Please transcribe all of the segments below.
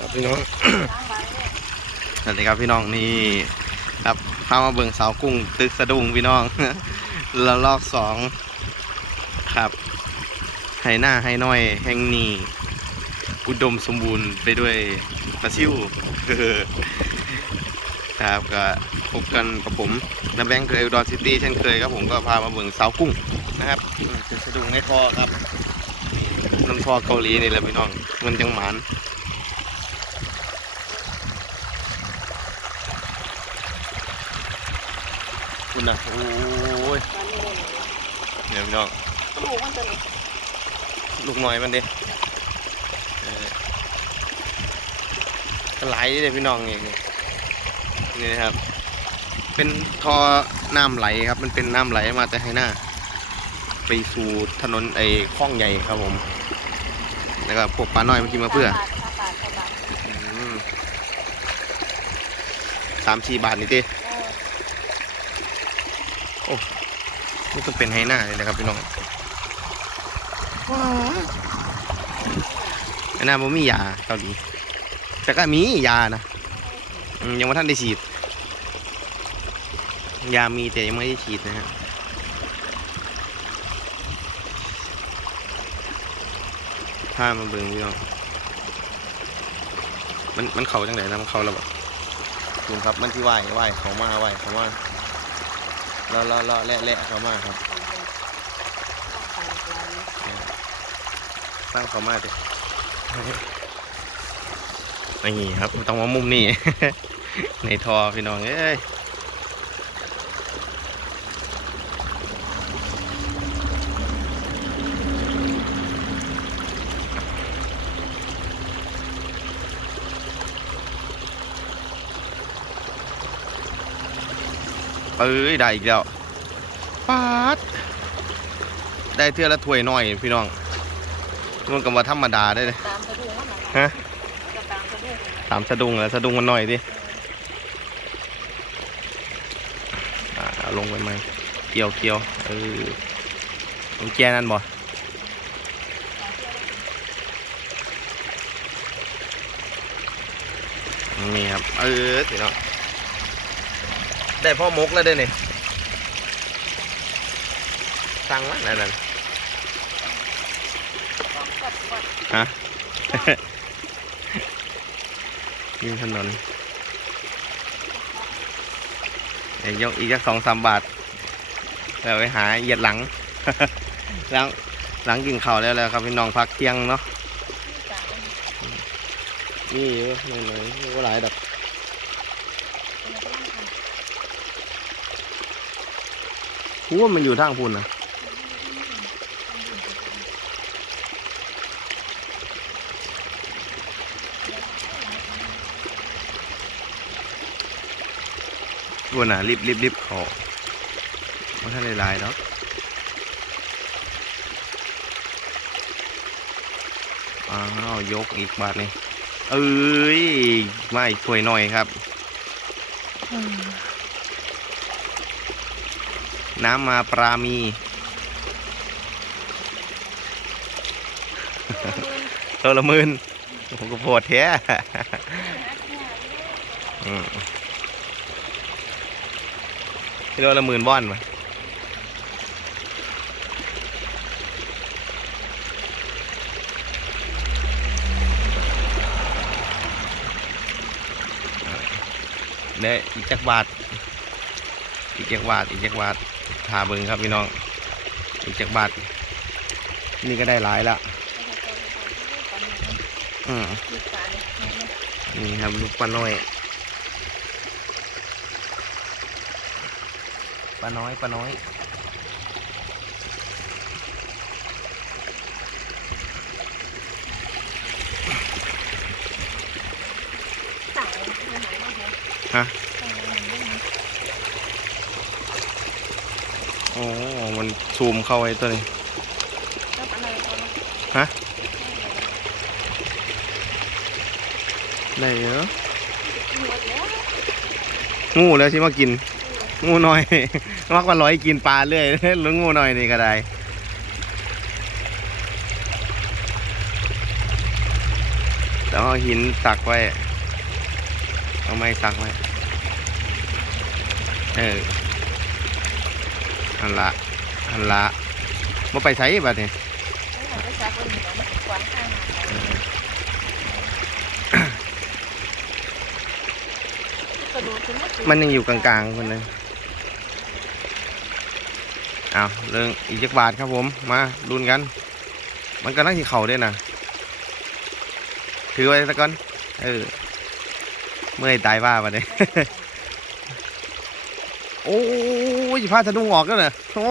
ครับพี่น้อง สวัสดีครับพี่น้องนี่ครับพามาเบิ่งเสากุ้งตึกสะดุ้งพี่น้องละลอกสองครับไฮหน้าไฮน้อย แห่งนี้อุดมสมบูรณ์ไปด้วยปลาซิวครับก็พบกันกับผมน้ำแบงค์เคยอุดรซิตี้เช่นเคยครับผมก็พามาเบิ่งเสากุ้งนะครับตึกสะดุ้งในท่อครับน้ำท่อเกาหลีนี่แหละพี่น้องมันจังหมาน คุณนะโอ้ยเดี๋ยวพี่น้องลูกมันจะนี่ลูกน้อยมันเด้เออก็ไหลเลยพี่น้องนี่นี่นี่นะครับ เป็นท่อน้ำไหลครับ มันเป็นน้ำไหลมาแต่ให้หน้าไปสู่ถนนไอ้คลองใหญ่ครับผมแล้วก็พวกปลาน้อยมากินมาเพื่อสามบาทสามบาทสา มบาทอืมสามสี่บาทนี่ดิเออนี่ก็เป็นไฮหน้าเลยนะครับพี่น้องไฮหน้าบ่มียาเกาหลีแต่ก็มียานะอืมยังไม่ทันได้ฉีด ยามีแต่ยังไม่ได้ฉีดนะฮะผ้ามาเบิ่งพี่น้องมันมันเข่าจังไหนนะมันเข่าแล้วบ่คุณครับมันที่ไหวไหวเขามาไหวเขามา เลาะเลาะเลาะแล่แล่เขามาครับสร้างเขามาดินี่ครับต้องมามุมนี่ ในทอพี่น้องเอ้ย เอ้ยได้อีกแล้วป๊าดได้เทื่อละถ้วยหน่อยพี่น้องมันก็มาธรรมดาได้เลยตามสะดุ้งมันน่ะฮะจะตามสะดุ้งตามสะดุ้งเหรอสะดุ้งมันหน่อยดิอ่าเอาลงไปไหมเกี่ยวเกี่ยวเออลงแจนั่นบ่นี่ครับ เออสิเนาะ ได้พ่อมกแล้วด้อนี่สั่งมานั่นนั่นวัดวัดฮะริมถนนยกอีกสักสองสามบาทแล้วไปหาเหยียดหลัง หลังหลังกินข้าวแล้วแล้วครับพี่น้องพักเที่ยงเนาะนี่หน่อยหน่อยๆว่าหลายดอ กพูว่ามันอยู่ทางพุ่นนะพุ่นน่ะรีบรีบรีบเขาไม่ทันได้หลายดอกอ้าวยกอีกบาทนี่เอ้ยไมาอีกถ้วยหน่อยครับ น้ำมาปลามีตัวละหมื่นผมก็โพดแท้อืมกิโลละหมื่นบ้อนมาเด้อีกจักบาท อีกจักบาทอีกจักบาทหาเบิ่งครับพี่น้อง อีกจักบาทนี่ก็ได้หลายละอืมนี่ครับลูกปลาน้อยปลาน้อยปลาน้อยจ่ายไม่หายมากเลยฮะ จ่ายไม่หายมากเลย โอ้มันซูมเข้าไว้ตัวนี้แล้วอะไรตอนนั้นฮะ ได้เยอะหมดแล้วงูแล้วที่มากิน งูน้อย มักว่าร้อยกินปลาเรื่อยหรืองูน้อยนี่ก็ได้แล้วเอาหินสักไว้ เอาไม้สักไว้ เออ อันละอันละมาไปใช้บัดนี่ไม่ทำได้ซักวันนี้เนาะมันยังอยู่กลางๆคนนึงเอาเรื่องอีกจักบาทครับผมมาลุ้นกัน มันกำลังที่เข่าด้วยนะถือไว้สักก่อนเออเมื่อยตายว่าบัดนี้โอ้ ยผ้าสะดุ้งออกแล้วเนอะโอ้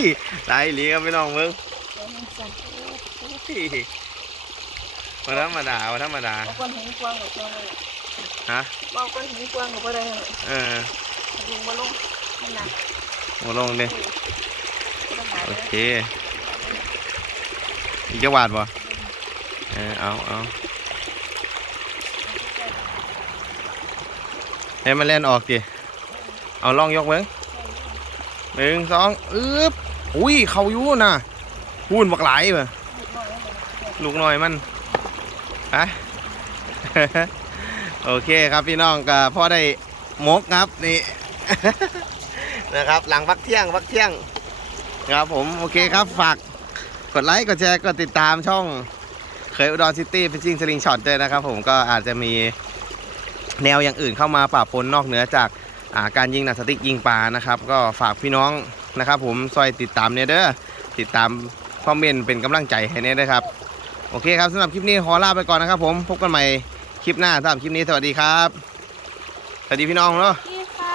ยตายอีหลีครับพี่น้องเมืองแล้วมันสั่นมาธรรมดามาธรรมดาเอาก้อนหินกว้างกับตัวเลยฮะเอาก้อนหินกว้างกับอะไรเออลงมาลงมันหนักมาลงดิต้องหาโอเลยเคอีกจักบาทบ่เออเอาเอาให้มันเล่นออกดิเอาลองยกเบิ้ง หนึ่งสองอึ๊บอุ้ยเขาอยู่นะพูนบักหลายเบ่ลูกน้อยมันฮะโอเคครับพี่น้องก็พอได้มกครับนี่ นะครับ หลังพักเที่ยงพักเที่ยงครับผมโอเคครับฝากกดไลค์กดแชร์กดติดตามช่องเคยอุดรซิตี้ฟิชชิ่งสลิงช็อตด้วยนะครับผมก็อาจจะมีแนวอย่างอื่นเข้ามาปะปนนอกเหนือจาก การยิงหนังสติ๊กยิงปลานะครับ ก็ฝากพี่น้องนะครับ ผมซอยติดตามเนี่ยเด้อติดตามคอมเมนต์เป็นกำลังใจให้เนี่ยด้วยครับ โอเคครับสำหรับคลิปนี้ขอลาไปก่อนนะครับ ผมพบกันใหม่คลิปหน้าสำหรับคลิปนี้สวัสดีครับ สวัสดีพี่น้องเนาะพี่ค่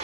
ะ